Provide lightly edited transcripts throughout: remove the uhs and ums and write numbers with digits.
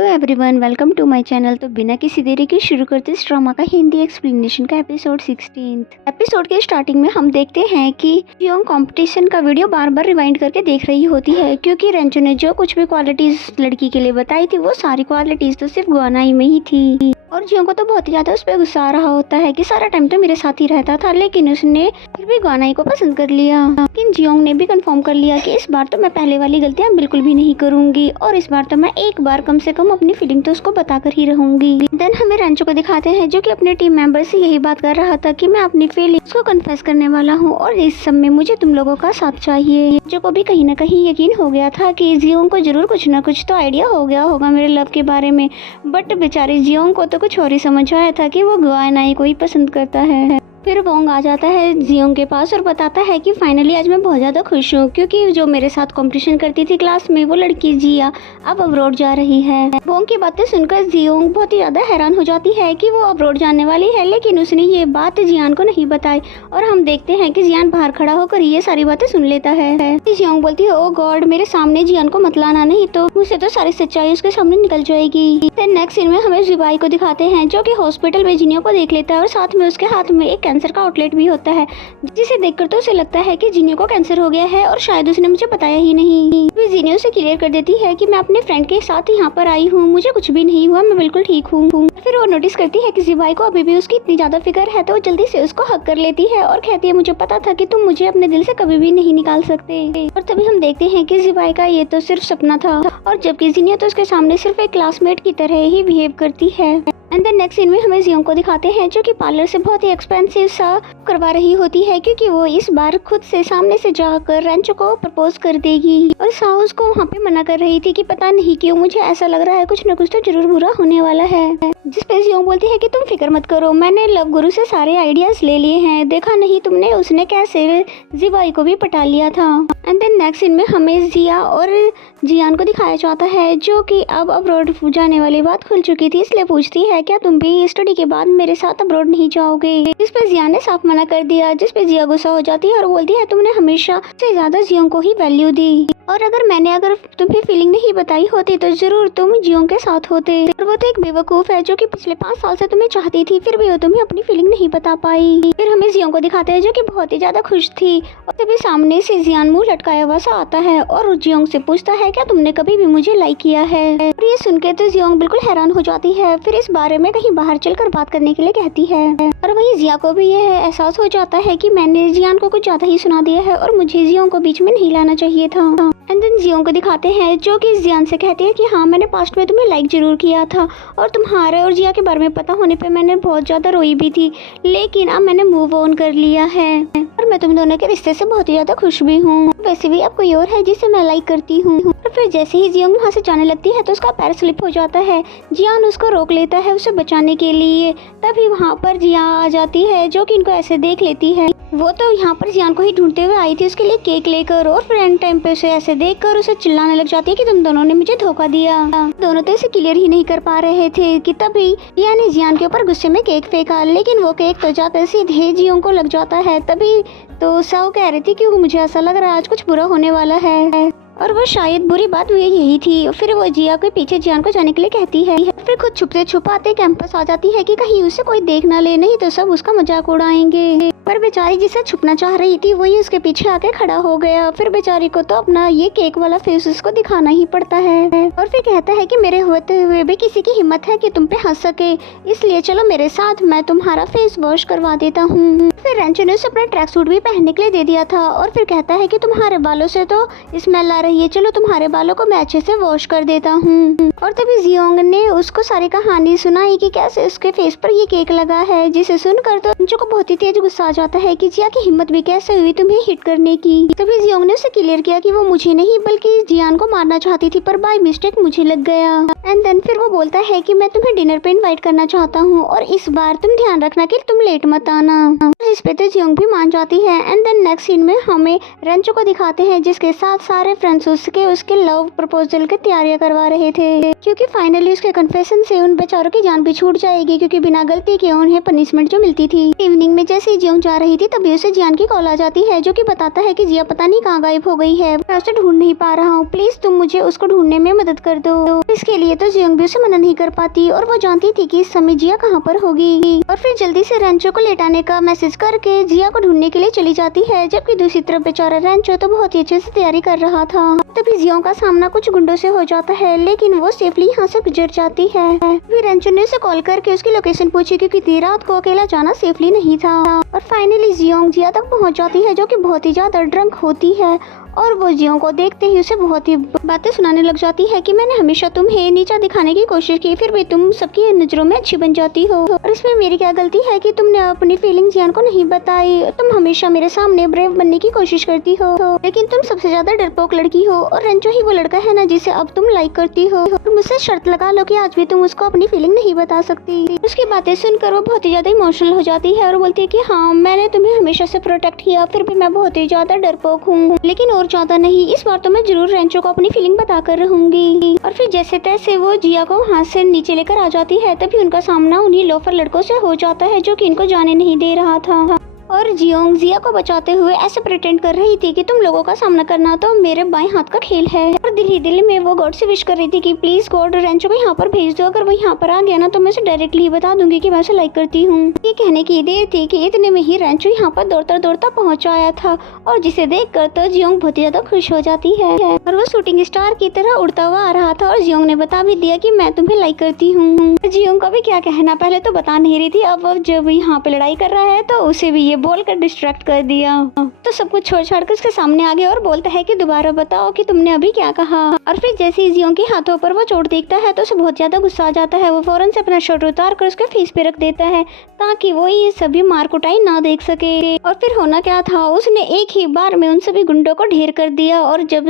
Hello everyone, welcome to my channel. तो बिना किसी देरी के शुरू करते इस ड्रामा का हिंदी एक्सप्लेनेशन का एपिसोड 16। एपिसोड के स्टार्टिंग में हम देखते हैं कि जियोंग कंपटीशन का वीडियो बार बार रिवाइंड करके देख रही होती है, क्योंकि रेंचो ने जो कुछ भी क्वालिटीज लड़की के लिए बताई थी वो सारी क्वालिटीज तो सिर्फ गुआनाई में ही थी। और जियोंग को तो बहुत ही ज्यादा उस पर गुस्सा आ रहा होता है कि सारा टाइम तो मेरे साथ ही रहता था, लेकिन उसने फिर भी गुआनाई को पसंद कर लिया। लेकिन जियोंग ने भी कंफर्म कर लिया कि इस बार तो मैं पहले वाली गलतियां बिल्कुल भी नहीं करूंगी और इस बार तो मैं एक बार कम से कम अपनी फीलिंग तो उसको बताकर ही रहूंगी। देन हमें रेंचो को दिखाते हैं जो कि अपने टीम मेंबर से यही बात कर रहा था कि मैं अपनी फीलिंग्स को कन्फेस करने वाला हूँ और इस सब में मुझे तुम लोगों का साथ चाहिए। रेंचो को भी कहीं ना कहीं यकीन हो गया था कि जियोंग को जरूर कुछ ना कुछ तो आइडिया हो गया होगा मेरे लव के बारे में, बट बेचारी जियोंग को तो कुछ और ही समझ आया था कि वो गुआनाई को ही पसंद करता है। फिर वोंग आ जाता है जियोंग के पास और बताता है कि फाइनली आज मैं बहुत ज़्यादा खुश हूँ, क्योंकि जो मेरे साथ कंपटीशन करती थी क्लास में वो लड़की जिया अब अब्रॉड जा रही है। वोंग की बातें सुनकर जियोंग बहुत ही ज़्यादा हैरान हो जाती है कि वो अब्रॉड जाने वाली है, लेकिन उसने ये बात जियान को नहीं बताई और हम देखते हैं कि जियान बाहर खड़ा होकर ये सारी बातें सुन लेता है। जियोंग बोलती है, ओ गॉड, मेरे सामने जियान को मत लाना, नहीं तो मुझसे तो सारी सच्चाई उसके सामने निकल जाएगी। फिर नेक्स्ट सीन में हमें जुबाई को दिखाते हैं जो कि हॉस्पिटल में जिनियो को देख लेता है और साथ में उसके हाथ में एक कैंसर का आउटलेट भी होता है, जिसे देखकर तो उसे लगता है कि जिनियो को कैंसर हो गया है और शायद उसने मुझे बताया ही नहीं। फिर जिनियो से क्लियर कर देती है कि मैं अपने फ्रेंड के साथ यहाँ पर आई हूँ, मुझे कुछ भी नहीं हुआ, मैं बिल्कुल ठीक हूँ। फिर वो नोटिस करती है कि जुबाई को अभी भी उसकी इतनी ज्यादा फिक्र है, तो वो जल्दी से उसको हक कर लेती है और कहती है, मुझे पता था कि तुम मुझे अपने दिल से कभी भी नहीं निकाल सकते। और तभी हम देखते हैं कि जुबाई का ये तो सिर्फ सपना था और जबकि जिनियो तो उसके सामने सिर्फ एक क्लासमेट की तरह ही बिहेव करती है। एंड देन नेक्स्ट सीन में हमें जियोंग को दिखाते हैं जो कि पार्लर से बहुत ही एक्सपेंसिव सा करवा रही होती है, क्योंकि वो इस बार खुद से सामने से जाकर रेंचो को प्रपोज कर देगी। और साहु उसको वहाँ पे मना कर रही थी कि पता नहीं क्यों मुझे ऐसा लग रहा है कुछ न कुछ तो जरूर बुरा होने वाला है। जिस पे जियोंग बोलती है कि तुम फिक्र मत करो, मैंने लव गुरु से सारे आइडियाज ले लिए हैं, देखा नहीं तुमने उसने कैसे जिबाई को भी पटा लिया था। एंड देन नेक्स्ट सीन में हमें जिया और जियान को दिखाया जाता है जो कि अब अब्रॉड जाने वाली बात खुल चुकी थी, इसलिए पूछती है क्या तुम भी स्टडी के बाद मेरे साथ अब्रॉड नहीं जाओगे। जिस पे जिया ने साफ मना कर दिया, जिस पे जिया गुस्सा हो जाती है और बोलती है तुमने हमेशा से ज्यादा जियोंग को ही वैल्यू दी और अगर तुम्हें फीलिंग नहीं बताई होती तो जरूर तुम जियोंग के साथ होते। और वो तो एक बेवकूफ है जो कि पिछले 5 साल से तुम्हें चाहती थी, फिर भी वो तुम्हें अपनी फीलिंग नहीं बता पाई। फिर हमें जियोंग को दिखाते हैं जो कि बहुत ही ज्यादा खुश थी और तभी सामने से जियान मुंह लटकाया हुआ सा आता है और जियोंग से पूछता है क्या तुमने कभी भी मुझे लाइक किया है। और ये सुनकर तो जियोंग बिल्कुल हैरान हो जाती है, फिर इस बारे में कहीं बाहर चलकर बात करने के लिए कहती है। और वहीं जिया को भी यह एहसास हो जाता है कि मैंने जियान को कुछ ज्यादा ही सुना दिया है और मुझे जियोंग को बीच में नहीं लाना चाहिए था। एंड देन जियोंग को दिखाते हैं जो कि जियान से कहती है कि हाँ मैंने पास्ट में तुम्हें लाइक जरूर किया था और तुम्हारे और जिया के बारे में पता होने पे मैंने बहुत ज़्यादा रोई भी थी, लेकिन अब मैंने मूव ऑन कर लिया है और मैं तुम दोनों के रिश्ते से बहुत ही ज़्यादा खुश भी हूँ। वैसे भी अब कोई और है जिसे मैं लाइक करती हूँ। और फिर जैसे ही जियोंग वहाँ से जाने लगती है तो उसका पैर स्लिप हो जाता है, जियान उसको रोक लेता है उसे बचाने के लिए। तभी वहाँ पर जिया आ जाती है जो कि इनको ऐसे देख लेती है, वो तो यहाँ पर जियान को ही ढूंढते हुए आई थी उसके लिए केक लेकर, और फिर एंड टाइम पे उसे ऐसे देखकर उसे चिल्लाने लग जाती है कि तुम दोनों ने मुझे धोखा दिया। दोनों तो इसे क्लियर ही नहीं कर पा रहे थे कि तभी जिया ने जियान के ऊपर गुस्से में केक फेंका, लेकिन वो केक तो जाकर सीधे जियोंग को लग जाता है। तभी तो साहु कह रही थी कि मुझे ऐसा लग रहा है आज कुछ बुरा होने वाला है और वो शायद बुरी बात हुई यही थी। फिर वो जिया के पीछे जियान को जाने के लिए कहती है, फिर खुद छुपते छुपाते कैंपस आ जाती है कि कहीं उसे कोई देख ना ले, नहीं तो सब उसका मजाक उड़ाएंगे। पर बेचारी जिसे छुपना चाह रही थी वही उसके पीछे आके खड़ा हो गया। फिर बेचारी को तो अपना ये केक वाला फेस उसको दिखाना ही पड़ता है और फिर कहता है कि मेरे होते हुए भी किसी की हिम्मत है कि तुम पे हंस सके, इसलिए चलो मेरे साथ, मैं तुम्हारा फेस वॉश करवा देता हूँ। फिर रेंचो ने उसे अपना ट्रैक सूट भी पहनने के लिए दे दिया था और फिर कहता है कि तुम्हारे बालों से तो स्मेल आ रही है, चलो तुम्हारे बालों को मैं अच्छे से वॉश कर देता हूँ। और तभी जियोंग ने उसको सारी कहानी सुनाई कि कैसे उसके फेस पर ये केक लगा है, जिसे सुनकर तो रेंचो को बहुत ही तेज गुस्सा आ जाता है कि जिया की हिम्मत भी कैसे हुई तुम्हें हिट करने की। तभी जियोंग ने उसे क्लियर किया कि वो मुझे नहीं बल्कि जियान को मारना चाहती थी, पर बाय मिस्टेक मुझे लग गया। एंड देन फिर वो बोलता है कि मैं तुम्हें डिनर पे इनवाइट करना चाहता हूँ और इस बार तुम ध्यान रखना कि तुम लेट मत आना। इस पे तो जियोंग भी मान जाती है। एंड देन नेक्स्ट सीन में हमें रेंचो को दिखाते हैं जिसके साथ सारे फ्रेंड्स उसके लव प्रपोजल की तैयारियां करवा रहे थे, क्योंकि फाइनली उसके कन्फेशन से उन बेचारों की जान भी छूट जाएगी, क्योंकि बिना गलती के उन्हें पनिशमेंट जो मिलती थी। इवनिंग में जैसे ही जियोंग जा रही थी तभी उसे जियान की कॉल आ जाती है जो कि बताता है कि जिया पता नहीं कहाँ गायब हो गई है, मैं उसे ढूंढ नहीं पा रहा हूँ, प्लीज तुम मुझे उसको ढूंढने में मदद कर दो। इसके लिए ये तो जियोंग भी उसे मना नहीं कर पाती और वो जानती थी कि इस समय जिया कहाँ पर होगी। और फिर जल्दी से रेंचो को लेटाने का मैसेज करके जिया को ढूंढने के लिए चली जाती है, जबकि दूसरी तरफ बेचारा रेंचो तो बहुत ही अच्छे से तैयारी कर रहा था। तभी जियोंग का सामना कुछ गुंडों से हो जाता है, लेकिन वो सेफली यहाँ से गुजर जाती है। फिर रेंचो ने उसे कॉल करके उसकी लोकेशन पूछी, क्योंकि इतनी रात को अकेला जाना सेफली नहीं था। और फाइनली जियोंग जिया तक पहुँच जाती है, जो कि बहुत ही ज्यादा ड्रंक होती है और वो जियोंग को देखते ही उसे बहुत ही बातें सुनाने लग जाती है कि मैंने हमेशा तुम्हें नीचा दिखाने की कोशिश की, फिर भी तुम सबकी नजरों में अच्छी बन जाती हो, और इसमें मेरी क्या गलती है कि तुमने अपनी फीलिंग जियान को नहीं बताई। तुम हमेशा मेरे सामने ब्रेव बनने की कोशिश करती हो, लेकिन तुम सबसे ज्यादा डरपोक लड़की हो, और रेंचो ही वो लड़का है ना जिसे अब तुम लाइक करती हो। तुम मुझसे शर्त लगा लो कि आज भी तुम उसको अपनी फीलिंग नहीं बता सकती। उसकी बातें सुनकर वो बहुत ही ज्यादा इमोशनल हो जाती है और बोलती है कि हाँ, मैंने तुम्हें हमेशा से प्रोटेक्ट किया, फिर भी मैं बहुत ही ज्यादा डरपोक हूँ, लेकिन और ज्यादा नहीं, इस बार तो मैं जरूर रेंचो को अपनी फीलिंग बताकर रहूंगी। और फिर जैसे तैसे वो जिया को वहाँ से नीचे लेकर आ जाती है, तभी उनका सामना उन्हीं लोफर लड़कों से हो जाता है, जो कि इनको जाने नहीं दे रहा था। और जियोंग जिया को बचाते हुए ऐसे प्रिटेंड कर रही थी कि तुम लोगों का सामना करना तो मेरे बाएं हाथ का खेल है, और दिल ही दिल में वो गॉड से विश कर रही थी कि प्लीज गॉड रेंचो को यहाँ पर भेज दो, अगर वो यहाँ पर आ गया ना तो मैं उसे डायरेक्टली बता दूंगी कि मैं उसे लाइक करती हूँ। ये कहने की देर थी कि इतने में ही रेंचो यहाँ पर दौड़ता पहुँच आया था, और जिसे देख कर तो जियोंग बहुत ही ज्यादा खुश हो जाती है, और वो शूटिंग स्टार की तरह उड़ता हुआ आ रहा था, और जियोंग ने बता भी दिया कि मैं तुम्हें लाइक करती हूँ। जियोंग का भी क्या कहना, पहले तो बता नहीं रही थी, अब जब यहाँ पे लड़ाई कर रहा है तो उसे भी ये बोलकर डिस्ट्रैक्ट कर दिया, तो सब कुछ छोड़ छाड़ कर उसके सामने आ गया और बोलता है कि दोबारा बताओ कि तुमने अभी क्या कहा। और फिर जैसे ही जियोंग के हाथों पर वो चोट देखता है तो उसे बहुत ज्यादा गुस्सा आ जाता है। वो फौरन से अपना शर्ट उतार कर उसके फेस पे रख देता है, ताकि वो ये सभी मार कुटाई ना देख सके। और फिर होना क्या था, उसने एक ही बार में उन सभी गुंडों को ढेर कर दिया, और जब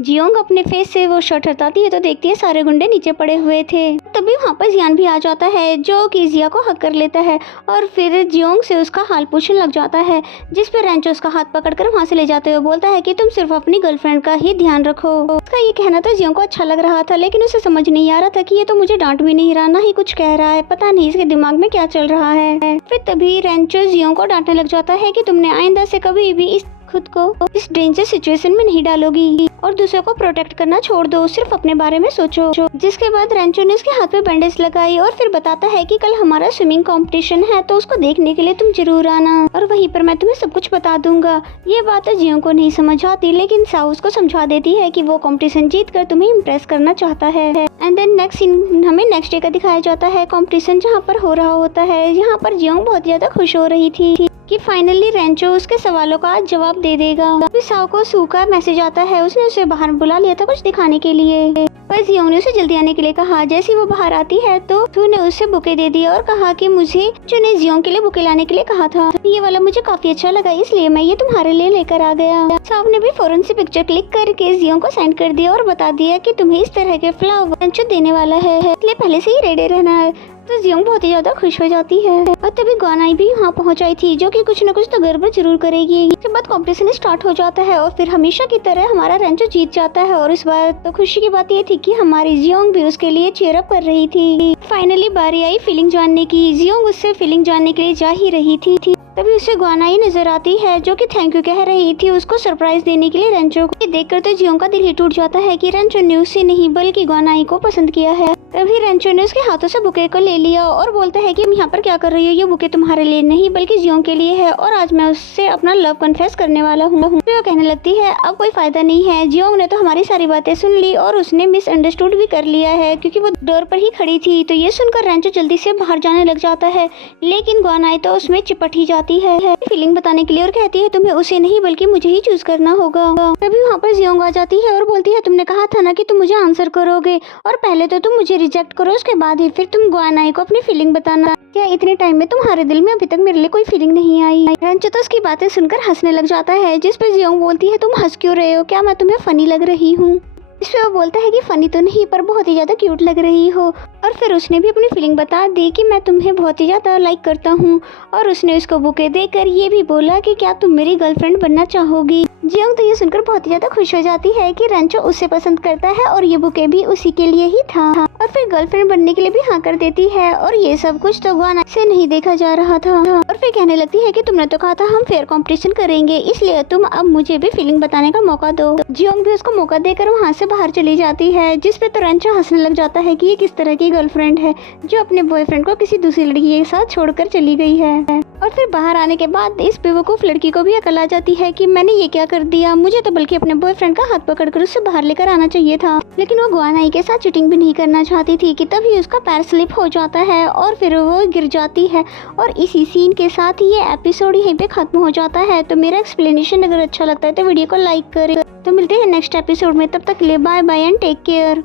जियोंग अपने फेस से वो शर्ट हटाती है तो देखती है सारे गुंडे नीचे पड़े हुए थे। तभी वहाँ पर जियान भी आ जाता है, जो कि जिया को हक कर लेता है, और फिर जियोंग से उसका हाल पूछने लग जाता है, जिस पे रेंचो उसका हाथ पकड़कर वहाँ से ले जाते हुए बोलता है कि तुम सिर्फ अपनी गर्लफ्रेंड का ही ध्यान रखो। उसका ये कहना तो जियोंग को अच्छा लग रहा था, लेकिन उसे समझ नहीं आ रहा था कि ये तो मुझे डांट भी नहीं रहा, ना ही कुछ कह रहा है, पता नहीं इसके दिमाग में क्या चल रहा है। फिर तभी रेंचो जियोंग को डांटने लग जाता है कि तुमने आइंदा से कभी भी खुद को इस डेंजर सिचुएशन में नहीं डालोगी और दूसरों को प्रोटेक्ट करना छोड़ दो, सिर्फ अपने बारे में सोचो। जिसके बाद रेंचो ने उसके हाथ पे बैंडेज लगाई और फिर बताता है कि कल हमारा स्विमिंग कंपटीशन है, तो उसको देखने के लिए तुम जरूर आना, और वहीं पर मैं तुम्हें सब कुछ बता दूंगा। ये बात तो जियोंग को नहीं समझ आती, लेकिन साउ उसको समझा देती है कि वो कंपटीशन जीत कर तुम्हें इम्प्रेस करना चाहता है। एंड देन नेक्स्ट सीन हमें नेक्स्ट डे का दिखाया जाता है, कंपटीशन जहाँ पर हो रहा होता है। यहाँ पर जियोंग बहुत ज्यादा खुश हो रही थी कि फाइनली रेंचो उसके सवालों का जवाब दे देगा। फिर साउ को सू का मैसेज आता है, उसने उसे बाहर बुला लिया था कुछ दिखाने के लिए, पर जियोंग ने उसे जल्दी आने के लिए कहा। जैसे वो बाहर आती है तो सू ने उसे बुके दे दिया और कहा कि मुझे जो ने जियोंग के लिए बुके लाने के लिए कहा था, ये वाला मुझे काफी अच्छा लगा, इसलिए मैं ये तुम्हारे लिए लेकर आ गया। साउ ने भी फौरन से पिक्चर क्लिक करके जियोंग को सेंड कर दिया और बता दिया कि तुम्हें इस तरह के फ्लावर रेंचो देने वाला है, इसलिए पहले से ही रेडी रहना है। तो जियोंग बहुत ही ज्यादा खुश हो जाती है, और तभी ग्वानाई भी यहाँ पहुँच आई थी, जो कि कुछ न कुछ तो गड़बड़ जरूर करेगी। इसके बाद कॉम्पिटिशन स्टार्ट हो जाता है और फिर हमेशा की तरह हमारा रेंचो जीत जाता है, और इस बार तो खुशी की बात ये थी कि हमारी जियोंग भी उसके लिए चीयर अप कर रही थी। फाइनली बारी आई फीलिंग जानने की। जियोंग उससे फीलिंग जानने के लिए जा ही रही थी तभी उसे ग्वानाई नजर आती है, जो कि थैंक यू कह रही थी उसको सरप्राइज देने के लिए रेंचो को। देखकर तो जियोंग का दिल ही टूट जाता है कि रेंचो ने उसे नहीं बल्कि ग्वानाई को पसंद किया है। तभी रेंचो ने उसके हाथों से बुके को ले लिया और बोलता है कि यहाँ पर क्या कर रही हो, ये बुके तुम्हारे लिए नहीं बल्कि जियोंग के लिए है, और आज मैं उससे अपना लव कन्फेस करने वाला हूँ। तो वो कहने लगती है अब कोई फायदा नहीं है, जियोंग ने तो हमारी सारी बातें सुन ली और उसने मिसअंडरस्टूड भी कर लिया है, क्योंकि वो डोर पर ही खड़ी थी। तो ये सुनकर रेंचो जल्दी से बाहर जाने लग जाता है, लेकिन ग्वानाई तो उसमें चिपट ही जाती है फीलिंग बताने के लिए और कहती है तुम्हें उसे नहीं बल्कि मुझे ही चूज करना होगा। तभी वहाँ पर जियोंग आ जाती है और बोलती है तुमने कहा था ना कि तुम मुझे आंसर करोगे, और पहले तो तुम मुझे रिजेक्ट करो, उसके बाद ही फिर तुम ग्वानाई को अपनी फीलिंग बताना। क्या इतने टाइम में तुम्हारे दिल में अभी तक मेरे लिए कोई फीलिंग नहीं आई? रेंचो तो उसकी बातें सुनकर हंसने लग जाता है, जिस पे जियोंग बोलती है तुम हंस क्यों रहे हो, क्या मैं तुम्हें फनी लग रही हूँ? इस पे वो बोलता है कि फनी तो नहीं पर बहुत ही ज्यादा क्यूट लग रही हो, और फिर उसने भी अपनी फीलिंग बता दी कि मैं तुम्हें बहुत ही ज्यादा लाइक करता हूँ, और उसने उसको बुके देकर ये भी बोला कि क्या तुम मेरी गर्लफ्रेंड बनना चाहोगी। जियोंग तो ये सुनकर बहुत ही ज्यादा खुश हो जाती है कि रंचो उसे पसंद करता है और ये बुके भी उसी के लिए ही था और फिर गर्लफ्रेंड बनने के लिए भी हाँ कर देती है और ये सब कुछ तो गुआना से नहीं देखा जा रहा था और फिर कहने लगती है कि तुमने तो कहा था हम फेयर कंपटीशन करेंगे, इसलिए तुम अब मुझे भी फीलिंग बताने का मौका दो। जियोंग भी उसको मौका देकर वहाँ से बाहर चली जाती है, जिस पे तो रंचो हंसने लग जाता है कि ये किस तरह की गर्लफ्रेंड है जो अपने बॉयफ्रेंड को किसी दूसरी लड़की के साथ छोड़कर चली गई है। और फिर बाहर आने के बाद इस बेवकूफ लड़की को भी अकल आ जाती है कि मैंने ये क्या कर दिया, मुझे तो बल्कि अपने बॉयफ्रेंड का हाथ पकड़कर उससे बाहर लेकर आना चाहिए था। लेकिन वो गुआनाई के साथ चीटिंग भी नहीं करना चाहती थी कि तभी उसका पैर स्लिप हो जाता है और फिर वो गिर जाती है और इसी सीन के साथ ये एपिसोड यहीं पे खत्म हो जाता है। तो मेरा एक्सप्लेनेशन अगर अच्छा लगता है तो वीडियो को लाइक करें। तो मिलते हैं नेक्स्ट एपिसोड में, तब तक के लिए bye bye and take care.